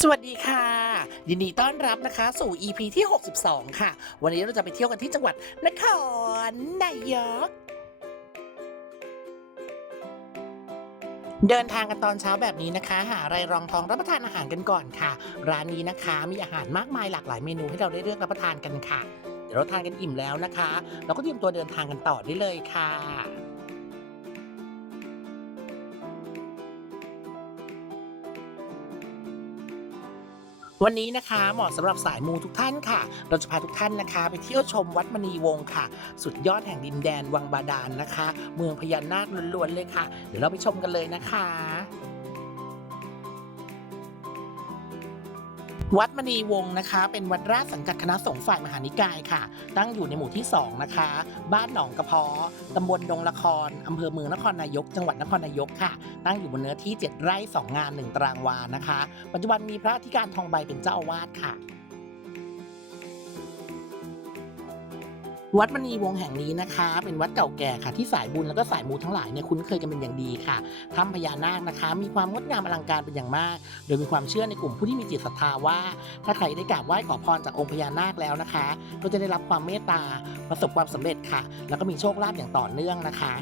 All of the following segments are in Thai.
สวัสดีค่ะ ยินดีต้อนรับนะคะสู่ EP ที่ 62 ค่ะ วันนี้เราจะไปเที่ยวกันที่จังหวัดนครนายก เดินทางกันตอนเช้าแบบนี้นะคะ หาอะไรรองท้องรับประทานอาหารกันก่อนค่ะ ร้านนี้นะคะมีอาหารมากมายหลากหลายเมนูให้เราได้เลือกรับประทานกันค่ะ เดี๋ยวเราทานกันอิ่มแล้วนะคะ เราก็เตรียมตัวเดินทางกันต่อได้เลยค่ะ วันนี้นะคะเหมาะสำหรับสายมูทุกท่านค่ะ เราจะพาทุกท่านนะคะ ไปเที่ยวชมวัดมณีวงศ์ค่ะ สุดยอดแห่งดินแดนวังบาดาลนะคะ เมืองพญานาคล้วนๆเลยค่ะ เดี๋ยวเราไปชมกันเลยนะคะ วัดมณีวงศ์นะคะ เป็นวัดราชสังกัดคณะสงฆ์ฝ่ายมหานิกายค่ะ ตั้งอยู่ในหมู่ที่ 2 นะคะ บ้านหนองกระเพาะตำบลดงละครอำเภอเมืองนครนายก จังหวัดนครนายกค่ะ ตั้งอยู่บนเนื้อที่ 7 ไร่ 2 งาน 1 ตารางวานะคะ ปัจจุบันมีพระอธิการทองใบเป็นเจ้าอาวาสค่ะ วัดมณีวงแห่งนี้นะคะ เป็นวัดเก่าแก่ค่ะที่สายบุญแล้วก็สายมูทั้งหลายเนี่ยคุ้นเคยกันเป็นอย่างดีค่ะถ้ำพญานาคนะคะ มีความงดงามอลังการเป็นอย่างมาก โดยมีความเชื่อในกลุ่มผู้ที่มีจิตศรัทธาว่า ถ้าใครได้กราบไหว้ขอพรจากองค์พญานาคแล้วนะคะ ก็จะได้รับความเมตตาประสบความสำเร็จค่ะ แล้วก็มีโชคลาภอย่างต่อเนื่องนะคะ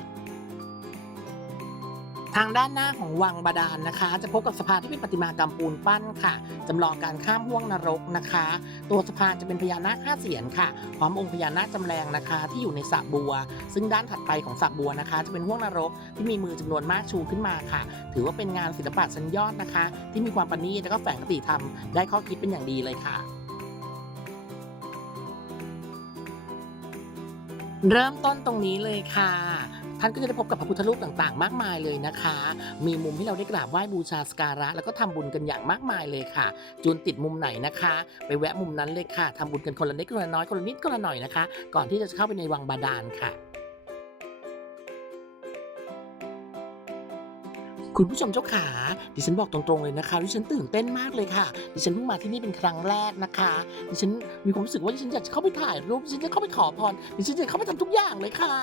ทางด้านหน้าของวังบาดาลนะคะ จะพบกับสะพานที่เป็นประติมากรรมปูนปั้นค่ะจำลองการข้ามห่วงนรกนะคะ ตัวสะพานจะเป็นพญานาคห้าเสียนค่ะพร้อมองค์พญานาคจำแรงนะคะ ที่อยู่ในสระบัว ซึ่งด้านถัดไปของสระบัวนะคะ จะเป็นห่วงนรกที่มีมือจำนวนมากชูขึ้นมาค่ะ ถือว่าเป็นงานศิลปะชั้นยอดนะคะ ที่มีความประณีตและก็แฝงคติธรรมได้ข้อคิดเป็นอย่างดีเลยค่ะเริ่มต้นตรงนี้เลยค่ะ ท่านก็จะได้พบกับพระพุทธรูปต่างๆ มากมายเลยนะคะ มีมุมที่เราได้กราบไหว้บูชาสการะ แล้วก็ทำบุญกันอย่างมากมายเลยค่ะ จูนติดมุมไหนนะคะ ไปแวะมุมนั้นเลยค่ะทำบุญกันคนละนิดคนละน้อยคนละนิดคนละหน่อยนะคะ ก่อนที่จะเข้าไปในวังบาดาลค่ะคุณผู้ชมเจ้าขา ดิฉันบอกตรงๆเลยนะคะ ดิฉันตื่นเต้นมากเลยค่ะ ดิฉันเพิ่งมาที่นี่เป็นครั้งแรกนะคะ ดิฉันมีความรู้สึกว่าดิฉันอยากจะเข้าไปถ่ายรูป ดิฉันจะเข้าไปขอพร ดิฉันจะเข้าไปทำทุกอย่างเลยค่ะ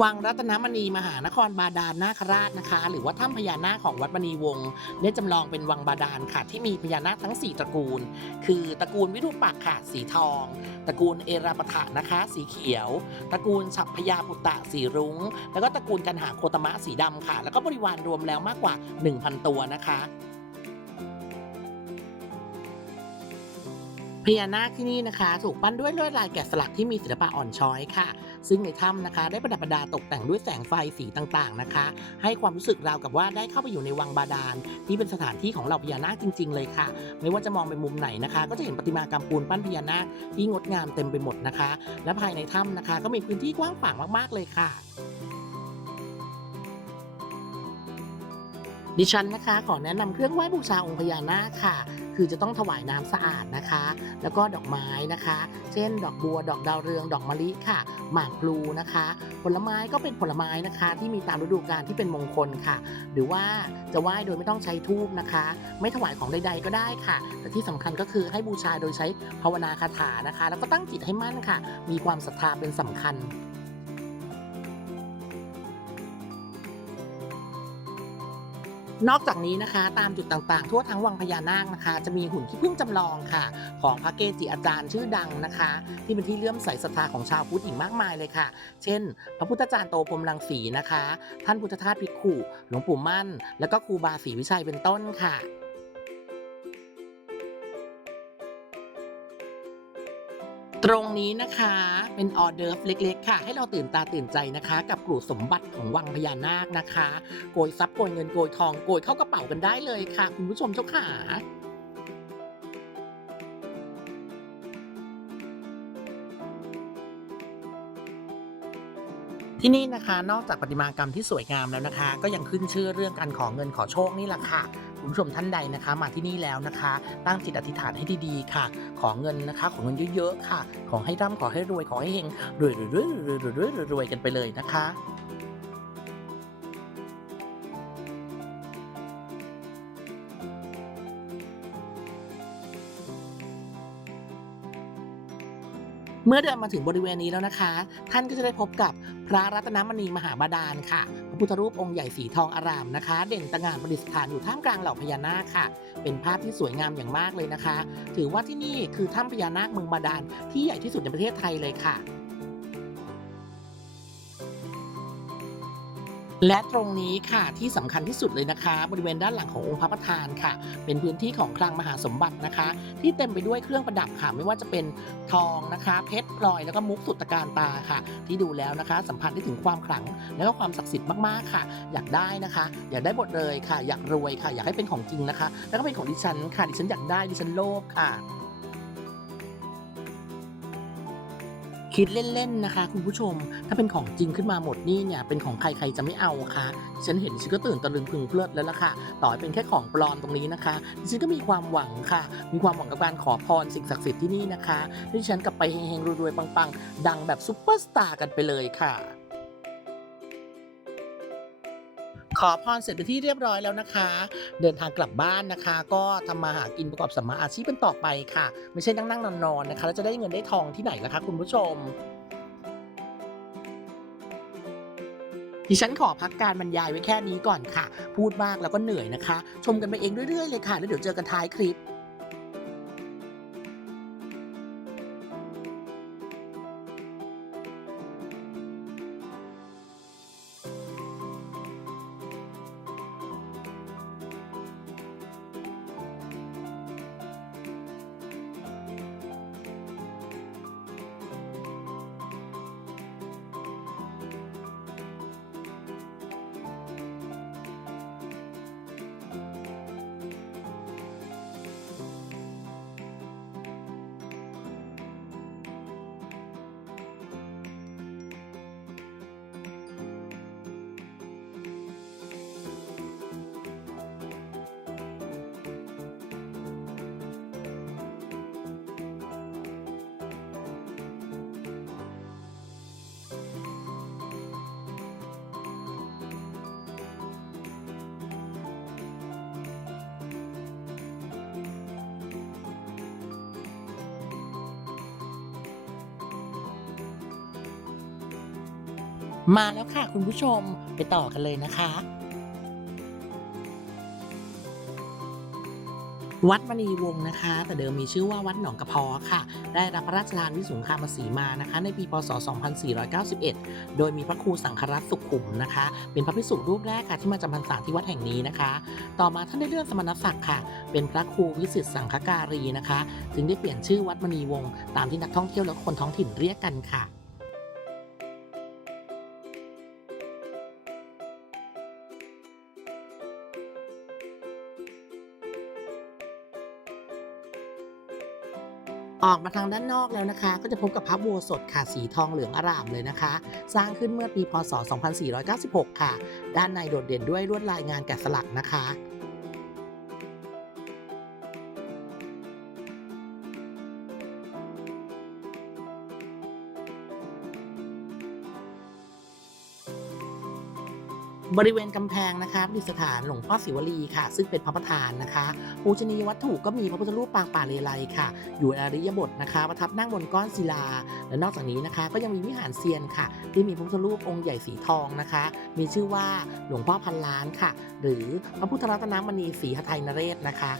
วังรัตนมณีมหานครบาดาลนาคราชนะคะ หรือว่าถ้ำพญานาคของวัดมณีวงศ์ได้จำลองเป็นวังบาดาลค่ะ ที่มีพญานาคทั้ง 4 ตระกูล คือตระกูลวิรูปักษ์ค่ะสีทอง ตระกูลเอราปะทะนะคะ สีเขียว ตระกูลฉับพยาปุตตะสีรุง้ง แล้วก็ตระกูลกันหาโคตมะสีดำค่ะ แล้วก็บริวารรวมแล้วมากกว่า 1,000 ตัวนะคะพญานาคที่นี่นะคะ ถูกปั้นด้วยลวดลายแกะสลักที่มีศิลปะอ่อนช้อยค่ะ ซึ่งในถ้ำนะคะได้ประดับประดาตกแต่งด้วยแสงไฟสีต่างๆนะคะ ให้ความรู้สึกราวกับว่าได้เข้าไปอยู่ในวังบาดาลที่เป็นสถานที่ของเหล่าพญานาคจริง ๆ เลยค่ะ ไม่ว่าจะมองไปมุมไหนนะคะ ก็จะเห็นประติมากรรมปูนปั้นพญานาคที่งดงามเต็มไปหมดนะคะ และภายในถ้ำนะคะ ก็มีพื้นที่กว้างขวางมากๆเลยค่ะดิฉันนะคะ ขอแนะนำเครื่องไหว้บูชาองค์พญานาคค่ะ คือจะต้องถวายน้ำสะอาดนะคะ แล้วก็ดอกไม้นะคะ เช่น ดอกบัว ดอกดาวเรือง ดอกมะลิค่ะ หมากพลูนะคะ ผลไม้ก็เป็นผลไม้นะคะ ที่มีตามฤดูกาลที่เป็นมงคลค่ะ หรือว่าจะไหว้โดยไม่ต้องใช้ทูบนะคะ ไม่ถวายของใด ๆ ก็ได้ค่ะ แต่ที่สำคัญก็คือให้บูชาโดยใช้ภาวนาคาถานะคะ แล้วก็ตั้งจิตให้มั่นค่ะ มีความศรัทธาเป็นสำคัญ นอกจากนี้นะคะ ตามจุดต่างๆ ทั่วทั้งวังพญานาคนะคะ จะมีหุ่นที่เพิ่งจำลองค่ะ ของพระเกจิอาจารย์ชื่อดังนะคะ ที่เป็นที่เลื่อมใสศรัทธาของชาวพุทธอีกมากมายเลยค่ะ เช่น พระพุทธจารย์โตพรมรังสีนะคะ ท่านพุทธทาสภิกขุหลวงปู่มั่น แล้วก็ครูบาศรีวิชัยเป็นต้นค่ะ ตรงนี้นะคะเป็นออเดอร์ฟเล็กๆ ค่ะ ให้เราตื่นตาตื่นใจนะคะ กับกลุ่สมบัติของวังพญานาคนะคะ โกยทรัพย์โกยเงินโกยทองโกยเข้ากระเป๋ากันได้เลยค่ะ คุณผู้ชมเจ้าขา ที่นี่นะคะนอกจากประติมากรรมที่สวยงามแล้วนะคะ ก็ยังขึ้นชื่อเรื่องการขอเงินขอโชคนี่แหละค่ะคุณผู้ชมท่านใดนะคะ มาที่นี่แล้วนะคะ ตั้งจิตอธิษฐานให้ดีๆค่ะ ขอเงินนะคะ ขอเงินเยอะๆค่ะ ขอให้ร่ำขอให้รวยขอให้เฮงรวยรวยรวยรวยรวยรวยรวยกันไปเลยนะคะ เมื่อเดินมาถึงบริเวณนี้แล้วนะคะ ท่านก็จะได้พบกับพระรัตนมณีมหาบาดาลค่ะ พระพุทธรูปองค์ใหญ่สีทองอารามนะคะ เด่นตระหง่านประดิษฐานอยู่ท่ามกลางเหล่าพญานาคค่ะ เป็นภาพที่สวยงามอย่างมากเลยนะคะ ถือว่าที่นี่คือถ้ำพญานาคเมืองบาดาลที่ใหญ่ที่สุดในประเทศไทยเลยค่ะ และตรงนี้ค่ะที่สำคัญที่สุดเลยนะคะ บริเวณด้านหลังขององค์พระประธานค่ะ เป็นพื้นที่ของคลังมหาสมบัตินะคะ ที่เต็มไปด้วยเครื่องประดับค่ะ ไม่ว่าจะเป็นทองนะคะ เพชรพลอยแล้วก็มุกสุดตการตาค่ะ ที่ดูแล้วนะคะ สัมผัสได้ถึงความขลัง แล้วก็ความศักดิ์สิทธิ์มากๆค่ะ อยากได้นะคะอยากได้หมดเลยค่ะ อยากรวยค่ะ อยากให้เป็นของจริงนะคะ แล้วก็เป็นของดิฉันค่ะดิฉันอยากได้ดิฉันโลภค่ะ คิดเล่นๆนะคะ คุณผู้ชม ถ้าเป็นของจริงขึ้นมาหมดนี่เนี่ยเป็นของใครใครจะไม่เอาคะฉันเห็นฉันก็ตื่นตะลึงพึงเพลิดแล้วล่ะค่ะ ต่อให้เป็นแค่ของปลอมตรงนี้นะคะดิฉันก็มีความหวังค่ะ มีความหวังกับการขอพรสิ่งศักดิ์สิทธิ์ที่นี่นะคะให้ดิฉันกลับไปเฮงๆรวยๆปังๆ ดังแบบซุปเปอร์สตาร์กันไปเลยค่ะ ขอพรเสร็จไปที่เรียบร้อยแล้วนะคะ เดินทางกลับบ้านนะคะ ก็ทำมาหากินประกอบสัมมาอาชีพเป็นต่อไปค่ะ ไม่ใช่นั่งนั่งนอนนอนนะคะ แล้วจะได้เงินได้ทองที่ไหนล่ะคะ คุณผู้ชมดิฉันขอพักการบรรยายไว้แค่นี้ก่อนค่ะ พูดมากแล้วก็เหนื่อยนะคะ ชมกันไปเองเรื่อยๆเลยค่ะ แล้วเดี๋ยวเจอกันท้ายคลิป มาแล้วค่ะคุณผู้ชมไปต่อกันเลยนะคะ วัดมณีวงศ์นะคะ แต่เดิมมีชื่อว่าวัดหนองกระเพอค่ะ ได้รับพระราชทานวิสุงคามสีมานะคะ ในปีพศ 2491 โดยมีพระครูสังฆรัตน์สุขุมนะคะ เป็นพระภิกษุรูปแรกค่ะที่มาจำพรรษาที่วัดแห่งนี้นะคะ ต่อมาท่านได้เลื่อนสมณศักดิ์ค่ะ เป็นพระครูวิสิตสังฆการีนะคะจึงได้เปลี่ยนชื่อวัดมณีวงศ์ตามที่นักท่องเที่ยวและคนท้องถิ่นเรียกกันค่ะ ออกมาทางด้านนอกแล้วนะคะ ก็จะพบกับพระบัวสดค่ะสีทองเหลืองอร่ามเลยนะคะ สร้างขึ้นเมื่อปีพศ 2496 ค่ะ ด้านในโดดเด่นด้วยลวดลายงานแกะสลักนะคะ บริเวณกำแพงนะคะประดิษฐานหลวงพ่อศิวลีค่ะ ซึ่งเป็นพระประธานนะคะปูชนียวัตถุก็มีพระพุทธรูปปางป่าเลไลค่ะ อยู่ในอริยบทนะคะประทับนั่งบนก้อนศิลา และนอกจากนี้นะคะ ก็ยังมีวิหารเซียนค่ะ ที่มีพระพุทธรูปองค์ใหญ่สีทองนะคะ มีชื่อว่าหลวงพ่อพันล้านค่ะ หรือพระพุทธรัตนมณีศรีหทัยนเรศนะคะ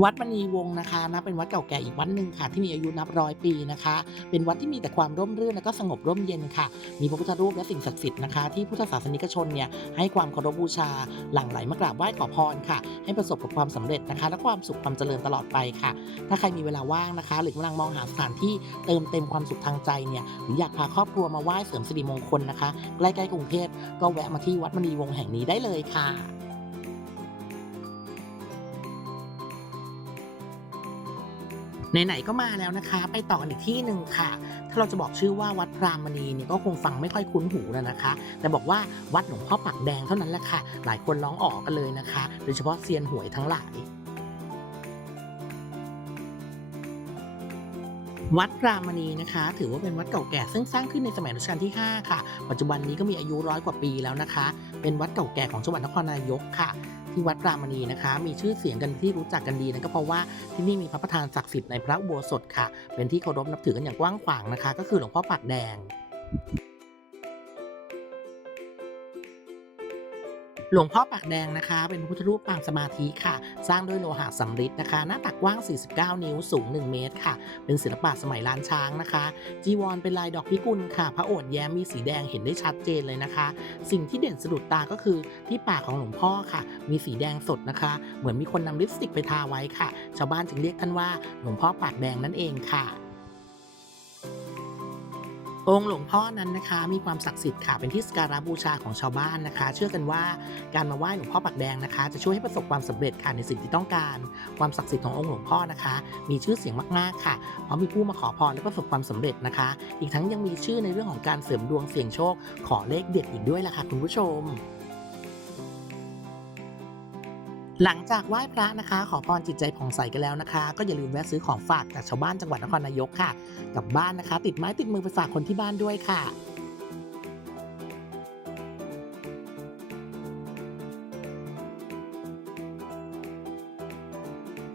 วัดมณีวงศ์นะคะนับเป็นวัดเก่าแก่อีกวัดหนึ่งค่ะ ที่มีอายุนับร้อยปีนะคะ เป็นวัดที่มีแต่ความร่มรื่นและก็สงบร่มเย็นค่ะ มีพระพุทธรูปและสิ่งศักดิ์สิทธิ์นะคะที่พุทธศาสนิกชนเนี่ยให้ความเคารพบูชาหลั่งไหลมากราบไหว้ขอพรค่ะ ให้ประสบกับความสำเร็จนะคะ และความสุขความเจริญตลอดไปค่ะ ถ้าใครมีเวลาว่างนะคะ หรือกำลังมองหาสถานที่เติมเต็มความสุขทางใจเนี่ยหรืออยากพาครอบครัวมาไหว้เสริมสิริมงคลนะคะใกล้ๆกรุงเทพก็แวะมาที่วัดมณีวงศ์แห่งนี้ได้เลยค่ะ ไหนๆก็มาแล้วนะคะ ไปต่อกันอีกที่หนึ่งค่ะ ถ้าเราจะบอกชื่อว่าวัดพรามณีเนี่ยก็คงฟังไม่ค่อยคุ้นหูแล้วนะคะ แต่บอกว่าวัดหลวงพ่อปักแดงเท่านั้นแหละค่ะ หลายคนร้องออกกันเลยนะคะ โดยเฉพาะเซียนหวยทั้งหลายวัดพรามณีนะคะ ถือว่าเป็นวัดเก่าแก่ซึ่งสร้างขึ้นในสมัยรัชกาลที่ 5 ค่ะ ปัจจุบันนี้ก็มีอายุร้อยกว่าปีแล้วนะคะ เป็นวัดเก่าแก่ของจังหวัดนครนายกค่ะ ที่วัดรามณีนะคะ มีชื่อเสียงกันที่รู้จักกันดีนั่นก็เพราะว่าที่นี่มีพระประธานศักดิ์สิทธิ์ในพระอุโบสถค่ะ เป็นที่เคารพนับถือกันอย่างกว้างขวางนะคะ ก็คือหลวงพ่อปากแดง หลวงพ่อปากแดงนะคะ เป็นพระพุทธรูปปางสมาธิค่ะ สร้างด้วยโลหะสำริดนะคะ หน้าตักกว้าง 49 นิ้วสูง 1 เมตรค่ะ เป็นศิลปะสมัยล้านช้างนะคะ จีวรเป็นลายดอกพิกุลค่ะ พระโอษฐ์แย้มมีสีแดงเห็นได้ชัดเจนเลยนะคะ สิ่งที่เด่นสะดุดตาก็คือที่ปากของหลวงพ่อค่ะ มีสีแดงสดนะคะ เหมือนมีคนนำลิปสติกไปทาไว้ค่ะ ชาวบ้านจึงเรียกท่านว่าหลวงพ่อปากแดงนั่นเองค่ะ องค์หลวงพ่อนั้นนะคะมีความศักดิ์สิทธิ์ค่ะเป็นที่สักการะบูชาของชาวบ้านนะคะ เชื่อกันว่าการมาไหว้หลวงพ่อปากแดงนะคะ จะช่วยให้ประสบความสำเร็จค่ะในสิ่งที่ต้องการ ความศักดิ์สิทธิ์ขององค์หลวงพ่อนะคะ มีชื่อเสียงมากๆค่ะเพราะมีผู้มาขอพรและประสบความสำเร็จนะคะ อีกทั้งยังมีชื่อในเรื่องของการเสริมดวงเสี่ยงโชค ขอเลขเด็ดอีกด้วยล่ะค่ะคุณผู้ชม หลังจากไหว้พระนะคะ ขอพรจิตใจผ่องใสกันแล้วนะคะ ก็อย่าลืมแวะซื้อของฝากจากชาวบ้านจังหวัดนครนายกค่ะกลับบ้านนะคะ ติดไม้ติดมือไปฝากคนที่บ้านด้วยค่ะ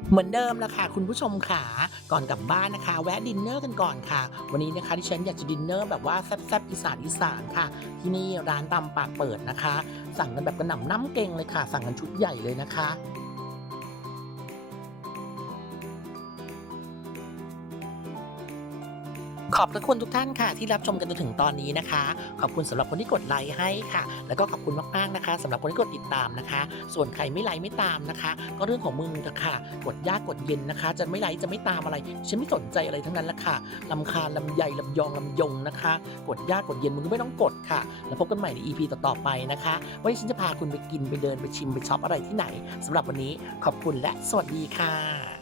เหมือนเดิมละค่ะคุณผู้ชมค่ะก่อนกลับบ้านนะคะ แวะดินเนอร์กันก่อนค่ะ วันนี้นะคะที่ฉันอยากจะดินเนอร์แบบว่าแซ่บๆอีสานอีสานค่ะ ที่นี่ร้านตำปากเปิดนะคะ สั่งกันแบบกระหน่ำน้ำเก่งเลยค่ะ สั่งกันชุดใหญ่เลยนะคะ ขอบพระคุณทุกท่านค่ะ ที่รับชมกันจนถึงตอนนี้นะคะ ขอบคุณสำหรับคนที่กดไลค์ให้ค่ะ แล้วก็ขอบคุณมากๆนะคะสำหรับคนที่กดติดตามนะคะ ส่วนใครไม่ไลค์ไม่ตามนะคะ ก็เรื่องของมึงนะค่ะ กดยากกดเย็นนะคะ จะไม่ไลค์จะไม่ตามอะไร ฉันไม่สนใจอะไรทั้งนั้นละค่ะลำคาลำใหญ่ลำยองลำยงนะคะ กดยากกดเย็นมึงก็ไม่ต้องกดค่ะ แล้วพบกันใหม่ใน EP ต่อๆไปนะคะว่าฉันจะพาคุณไปกินไปเดินไปชิมไปช็อปอะไรที่ไหนสำหรับวันนี้ขอบคุณและสวัสดีค่ะ